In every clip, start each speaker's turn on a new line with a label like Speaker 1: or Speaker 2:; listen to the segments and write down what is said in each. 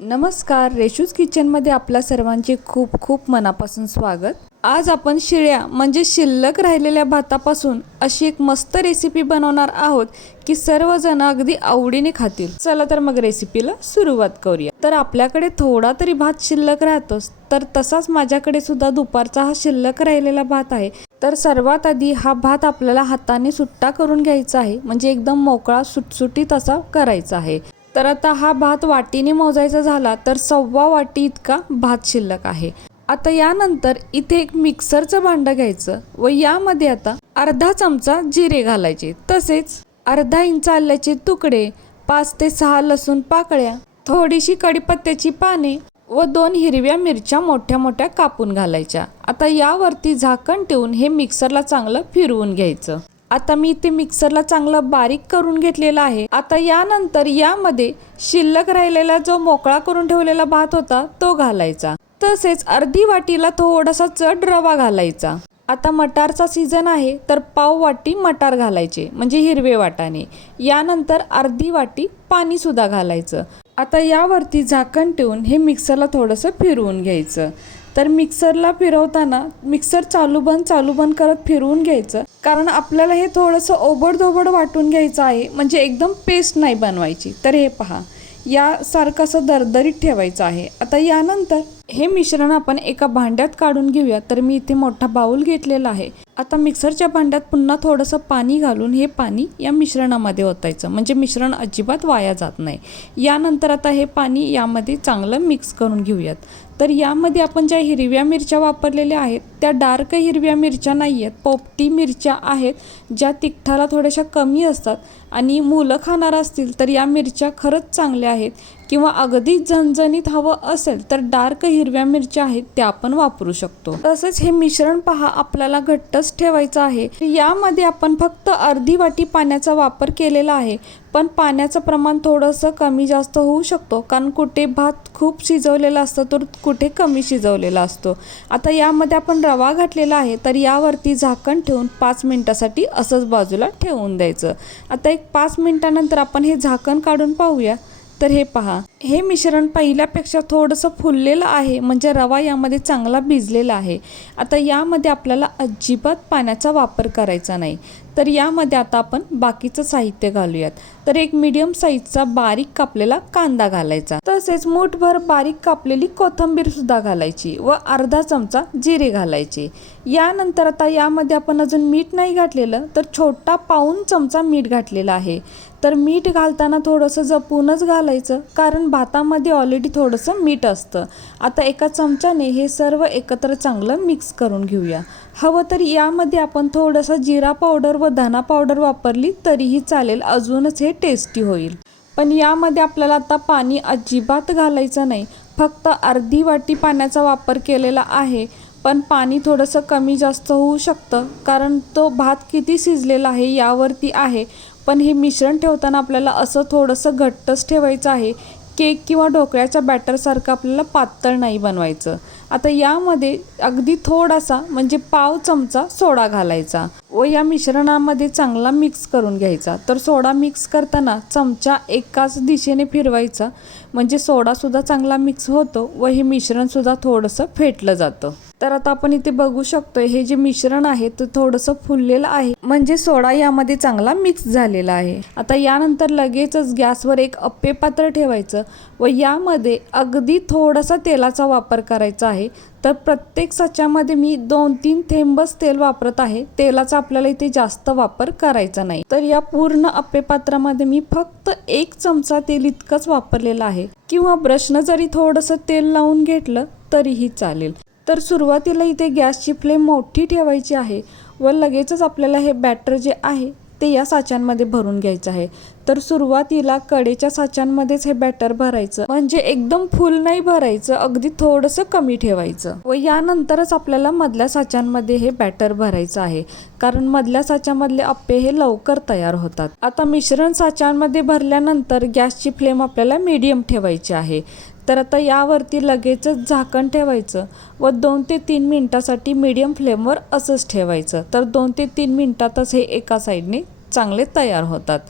Speaker 1: नमस्कार रेशूज किचनमध्ये आपल्या सर्वांचे खूप खूप मनापासून स्वागत. आज आपण शिळ्या म्हणजे शिल्लक राहिलेल्या भातापासून अशी एक मस्त रेसिपी बनवणार आहोत की सर्वजण अगदी आवडीने खातील. चला तर मग रेसिपीला सुरुवात करूया. तर आपल्याकडे थोडा तरी भात शिल्लक राहतोच तर तसाच माझ्याकडे सुद्धा दुपारचा हा शिल्लक राहिलेला भात आहे. तर सर्वात आधी हा भात आपल्याला हाताने सुट्टा करून घ्यायचा आहे म्हणजे एकदम मोकळा सुटसुटीत असा करायचा आहे. तर आता हा भात वाटीने मोजायचा झाला तर सव्वा वाटी इतका भात शिल्लक आहे. आता यानंतर इथे एक मिक्सरचं भांडं घ्यायचं व यामध्ये आता अर्धा चमचा जिरे घालायचे. तसेच अर्धा इंच आल्याचे तुकडे पाच ते सहा लसूण पाकळ्या थोडीशी कडीपत्त्याची पाने व दोन हिरव्या मिरच्या मोठ्या मोठ्या कापून घालायच्या. आता यावरती झाकण ठेवून हे मिक्सरला चांगलं फिरवून घ्यायचं. आता मी इथे मिक्सरला चांगलं बारीक करून घेतलेला आहे. आता यानंतर यामध्ये शिल्लक राहिलेला जो मोकळा करून ठेवलेला भात होता तो घालायचा. तसेच अर्धी वाटीला थोडासा चट रवा घालायचा. आता मटारचा सीझन आहे तर पाव वाटी मटार घालायचे म्हणजे हिरवे वाटाने यानंतर अर्धी वाटी पाणी सुद्धा घालायचं. आता यावरती झाकण ठेवून हे मिक्सरला थोडंसं फिरवून घ्यायचं. तर मिक्सरला फिरवताना मिक्सर चालू बंद चालू बंद करत फिरवून घ्यायचं. कारण आपल्याला हे थोडंसं ओबडधोबड वाटून घ्यायचं आहे. म्हणजे एकदम पेस्ट नाही बनवायची. तर हे पहा. यासारखं असं दरदरीत ठेवायचं आहे. आता यानंतर हे मिश्रण आपण एका भांड्यात काढून घेऊया. तर मी इथे मोठा बाऊल घेतलेला आहे. आता मिक्सरच्या भांड्यात पुन्हा थोडंसं पाणी घालून हे पाणी या मिश्रणामध्ये ओतायचं. म्हणजे मिश्रण अजिबात वाया जात नाही. यानंतर आता हे पाणी यामध्ये चांगलं मिक्स करून घेऊयात. तर यामध्ये आपण ज्या हिरव्या मिरच्या वापरलेल्या आहेत त्या डार्क हिरव्या मिरच्या नाही आहेत पोपटी मिरच्या आहेत ज्या तिखटाला थोड्याशा कमी असतात आणि मुलं खाणार असतील तर या मिरच्या खरंच चांगल्या आहेत. किंवा अगदी झणझणीत हवं असेल तर डार्क हिरव्या मिरच्या आहेत त्या आपण वापरू शकतो. तसेच हे मिश्रण पहा आपल्याला घट्टच ठेवायचं आहे. यामध्ये आपण फक्त अर्धी वाटी पाण्याचा वापर केलेला आहे पण पाण्याचं प्रमाण थोडंसं कमी जास्त होऊ शकतो कारण कुठे भात खूप शिजवलेला असतो तर कुठे कमी शिजवलेला असतो. आता यामध्ये आपण रवा घातलेला आहे तर यावरती झाकण ठेवून पाच मिनटासाठी असंच बाजूला ठेवून द्यायचं. आता एक पाच मिनटानंतर आपण हे झाकण काढून पाहूया. तर हे पहा. हे मिश्रण पहिल्यापेक्षा थोडंसं फुललेलं आहे. म्हणजे रवा यामध्ये चांगला भिजलेला आहे. आता यामध्ये आपल्याला अजिबात पाण्याचा वापर करायचा नाही. तर यामध्ये आता आपण बाकीचं साहित्य घालूयात. तर एक मीडियम साईजचा बारीक कापलेला कांदा घालायचा. तसेच मूठभर बारीक कापलेली कोथिंबीर सुद्धा घालायची व अर्धा चमचा जिरे घालायचे. यानंतर आता यामध्ये आपण अजून मीठ नाही घातलेलं तर छोटा पाऊन चमचा मीठ घातलेला आहे. तर मीठ घालताना थोडंसं जपूनच घालायचं कारण भातामध्ये ऑलरेडी थोडंसं मीठ असतं. आता एका चमच्याने हे सर्व एकत्र चांगलं मिक्स करून घेऊया. हवं तर यामध्ये आपण थोडंसं जिरा पावडर व धना पावडर वापरली तरीही चालेल अजूनच हे टेस्टी होईल. पण यामध्ये आपल्याला आता पाणी अजिबात घालायचं नाही. फक्त अर्धी वाटी पाण्याचा वापर केलेला आहे पण पाणी थोडंसं कमी जास्त होऊ शकतं कारण तो भात किती शिजलेला आहे यावरती आहे. पण हे मिश्रण ठेवताना आपल्याला असं थोडंसं घट्टच ठेवायचं आहे. केक किंवा ढोकळ्याच्या बॅटरसारखं आपल्याला पातळ नाही बनवायचं. आता यामध्ये अगदी थोडासा म्हणजे पाव चमचा सोडा घालायचा. व या मिश्रणामध्ये चांगला मिक्स करून घ्यायचा. तर सोडा मिक्स करताना चमचा एकाच दिशेने फिरवायचा. म्हणजे सोडासुद्धा चांगला मिक्स होतो व हे मिश्रणसुद्धा थोडंसं फेटलं जातं. तर आता आपण इथे बघू शकतोय हे जे मिश्रण आहे ते थोडंसं फुललेलं आहे. म्हणजे सोडा यामध्ये चांगला मिक्स झालेला आहे. आता यानंतर लगेचच गॅसवर एक अप्पे पात्र ठेवायचं व यामध्ये अगदी थोडासा तेलाचा वापर करायचा आहे. तर प्रत्येक सच्यामध्ये मी दोन तीन थेंबच तेल वापरत आहे. तेलाचा आपल्याला इथे जास्त वापर करायचा नाही. तर या पूर्ण अप्पे पात्रामध्ये मी फक्त एक चमचा तेल इतकंच वापरलेलं आहे. किंवा ब्रशनं जरी थोडंसं तेल लावून घेतलं तरीही चालेल. तर सुरुवातीला इथे गॅसची फ्लेम मोठी ठेवायची आहे व लगेचच आपल्याला हे बॅटर जे आहे ते या साच्यांमध्ये भरून घ्यायचं आहे. तर सुरुवातीला कडेच्या साच्यांमध्येच हे बॅटर भरायचं म्हणजे एकदम फुल नाही भरायचं अगदी थोडंसं कमी ठेवायचं. व यानंतरच आपल्याला मधल्या साच्यांमध्ये हे बॅटर भरायचं आहे कारण मधल्या साच्यामधले अप्पे हे लवकर तयार होतात. आता मिश्रण साच्यांमध्ये भरल्यानंतर गॅसची फ्लेम आपल्याला मीडियम ठेवायची आहे. तर आता यावरती लगेचच झाकण ठेवायचं व दोन ते तीन मिनटासाठी मीडियम फ्लेमवर असंच ठेवायचं. तर दोन ते तीन मिनटातच हे एका साईडने चांगले तयार होतात.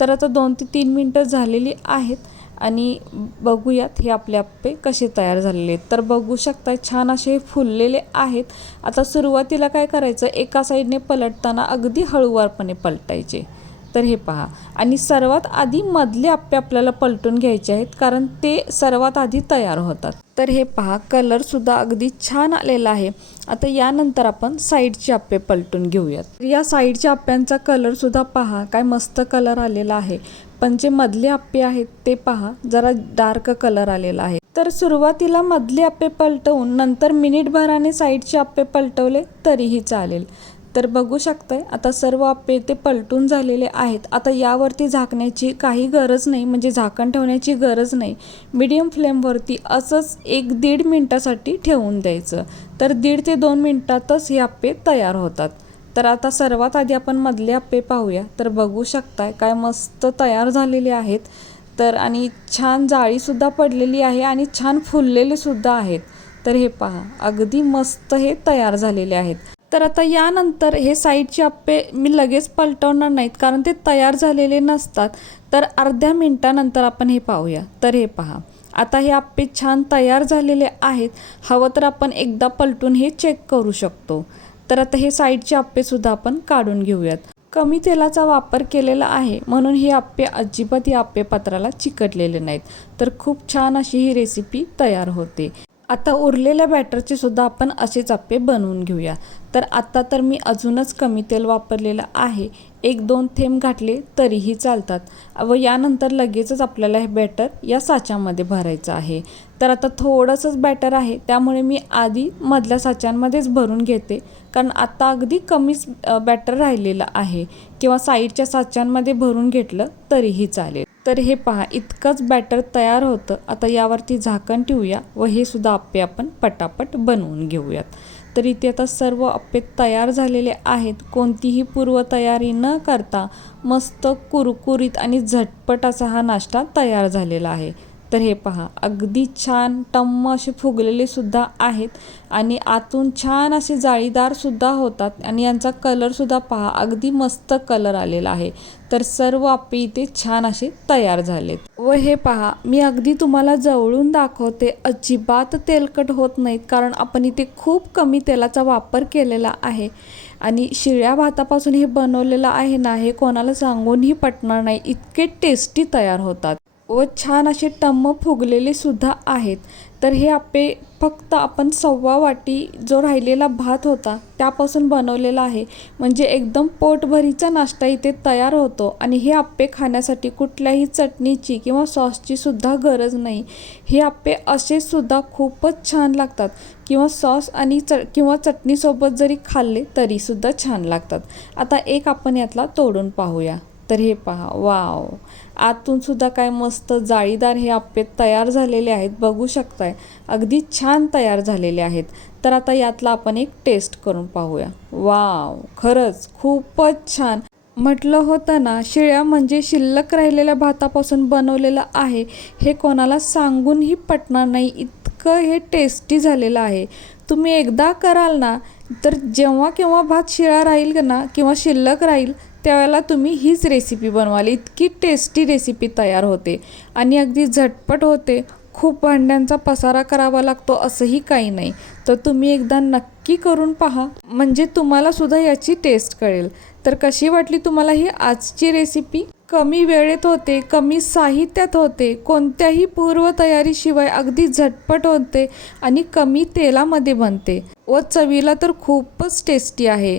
Speaker 1: तर आता दोन ते तीन मिनटं झालेली आहेत आणि बघूयात हे आपले आप्पे कसे तयार झालेले आहेत. तर बघू शकता छान असे हे फुललेले आहेत. आता सुरुवातीला काय करायचं? एका साईडने पलटताना अगदी हळूवारपणे पलटायचे. तर हे पहा. आणि सर्वात आधी मधले आप्पे आपल्याला पलटून घ्यायचे आहेत कारण ते सर्वात आधी तयार होतात. तर हे पहा कलरसुद्धा अगदी छान आलेला आहे. आता यानंतर आपण साईडचे आप्पे पलटून घेऊयात. या साईडच्या आप्प्यांचा कलरसुद्धा पहा काय मस्त कलर आलेला आहे. पण जे मधले आप्पे आहेत ते पहा जरा डार्क कलर आलेला आहे. तर सुरुवातीला मधले आप्पे पलटवून नंतर मिनिटभराने साईडचे आप्पे पलटवले तरीही चालेल. तर बघू शकताय. आता सर्व आप्पे ते पलटून झालेले आहेत. आता यावरती झाकण्याची काही गरज नाही. म्हणजे झाकण ठेवण्याची गरज नाही. मीडियम फ्लेमवरती असंच एक दीड मिनटासाठी ठेवून द्यायचं. तर दीड ते दोन मिनटातच हे आप्पे तयार होतात. तर आता सर्वात आधी आपण मधले आप्पे पाहूया. तर बघू शकताय काय मस्त तयार झालेले आहेत. तर आणि छान जाळीसुद्धा पडलेली आहे आणि छान फुललेले सुद्धा आहेत. तर हे पहा. अगदी मस्त हे तयार झालेले आहेत. तर आता यानंतर हे साईडचे आप्पे मी लगेच पलटवणार नाहीत कारण ते तयार झालेले नसतात. तर अर्ध्या मिनटानंतर आपण हे पाहूया. तर हे पहा. आता हे आप्पे छान तयार झालेले आहेत. हवं तर आपण एकदा पलटून हे चेक करू शकतो. तर आता हे साईडचे आप्पेसुद्धा आपण काढून घेऊयात. कमी तेलाचा वापर केलेला आहे म्हणून हे आप्पे अजिबात या आप्पे पात्राला चिकटलेले नाहीत. तर खूप छान अशी ही रेसिपी तयार होते. आता उरलेल्या बॅटरचे सुद्धा आपण असेच आप्पे बनवून घेऊया. तर आत्ता तर मी अजूनच कमी तेल वापरलेलं आहे. एक दोन थेंब घातले तरीही चालतात. व यानंतर लगेचच आपल्याला हे बॅटर या साच्यामध्ये भरायचं आहे. तर आता थोडंसंच बॅटर आहे. त्यामुळे मी आधी मधल्या साच्यांमध्येच भरून घेते. कारण आता अगदी कमीच बॅटर राहिलेलं आहे. किंवा साईडच्या साच्यांमध्ये भरून घेतलं तरीही चालेल. तर हे पहा इतकंच बॅटर तयार होतं. आता यावरती झाकण ठेवूया व हे सुद्धा आप्पे आपण पटापट बनवून घेऊयात. तर इथे आता सर्व आप्पे तयार झालेले आहेत. कोणतीही पूर्वतयारी न करता मस्त कुरकुरीत आणि झटपट असा हा नाश्ता तयार झालेला आहे. तर हे पहा. अगदी छान टम्म असे फुगलेले सुद्धा आहेत आणि आतून छान असे जाळीदार सुद्धा होतात आणि यांचा कलरसुद्धा पहा. अगदी मस्त कलर आलेला आहे. तर सर्व आपे इथे छान असे तयार झालेत. व हे पहा मी अगदी तुम्हाला जवळून दाखवते अजिबात तेलकट होत नाहीत कारण आपण इथे खूप कमी तेलाचा वापर केलेला आहे. आणि शिळ्या भातापासून हे बनवलेलं आहे ना हे कोणाला सांगूनही पटणार नाही. इतके टेस्टी तयार होतात. व छान असे टम्म फुगलेले सुद्धा आहेत. तर हे आप्पे फक्त आपण सव्वा वाटी जो राहिलेला भात होता त्यापासून बनवलेला आहे. म्हणजे एकदम पोटभरीचा नाश्ता इथे तयार होतो आणि हे आप्पे खाण्यासाठी कुठल्याही चटणीची किंवा सॉसची सुद्धा गरज नाही. हे आप्पे असे सुद्धा खूपच छान लागतात. किंवा सॉस आणि च किंवा चटणीसोबत जरी खाल्ले तरीसुद्धा छान लागतात. आता एक आपण यातला तोडून पाहूया. तर हे पहा. वाव! आतून सुद्धा काय मस्त जाळीदार हे आप्पे तयार झालेले आहेत. बघू शकताय. अगदी छान तयार झालेले आहेत. तर आता यातला आपण एक टेस्ट करून पाहूया. वाव! खरंच खूपच छान. म्हटलं होतं ना शिळ्या म्हणजे शिल्लक राहिलेल्या भातापासून बनवलेलं आहे हे कोणाला सांगूनही पटणार नाही. इतकं हे टेस्टी झालेलं आहे. तुम्ही एकदा कराल ना तर जेव्हा केव्हा भात शिळा राहील ना किंवा शिल्लक राहील त्यावेळेला तुम्ही हीच रेसिपी बनवाल. इतकी टेस्टी रेसिपी तयार होते. आणि अगदी झटपट होते. खूप भांड्यांचा पसारा करावा लागतो असंही काही नाही. तर तुम्ही एकदा नक्की करून पहा. म्हणजे तुम्हाला सुद्धा याची टेस्ट कळेल. तर कशी वाटली तुम्हाला ही आजची रेसिपी कमी वेळेत होते कमी साहित्यात होते कोणत्याही पूर्वतयारीशिवाय अगदी झटपट होते आणि कमी तेलामध्ये बनते. व चवीला तर खूपच टेस्टी आहे.